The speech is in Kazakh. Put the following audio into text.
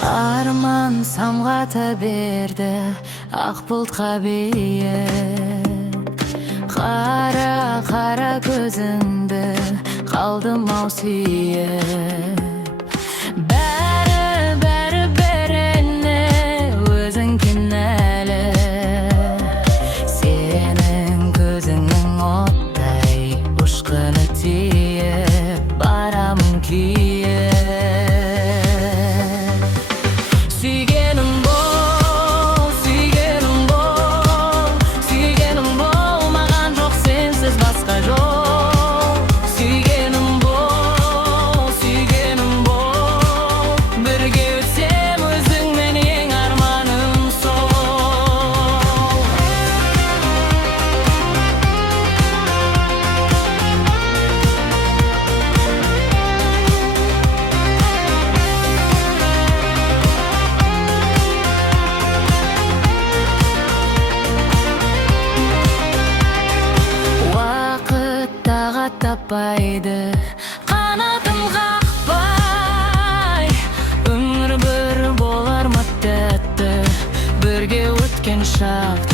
Арман самғата берді ақ бұлтқа биік. Қара көзіңді қалдым ау сүйіп. Бәрі берені өзің кінәлі. Сенің көзіңнің оттай ұшқыны тиіп, барамын күйіп. Сүйгенім бол, маған жоқ сенсіз басқа жол. Сүйгенім бол, бірге өтсем өзіңмен ең арманым сол. Таппайды қанатым қақпай, өмір бір болар ма тәтті, бірге өткен шақ.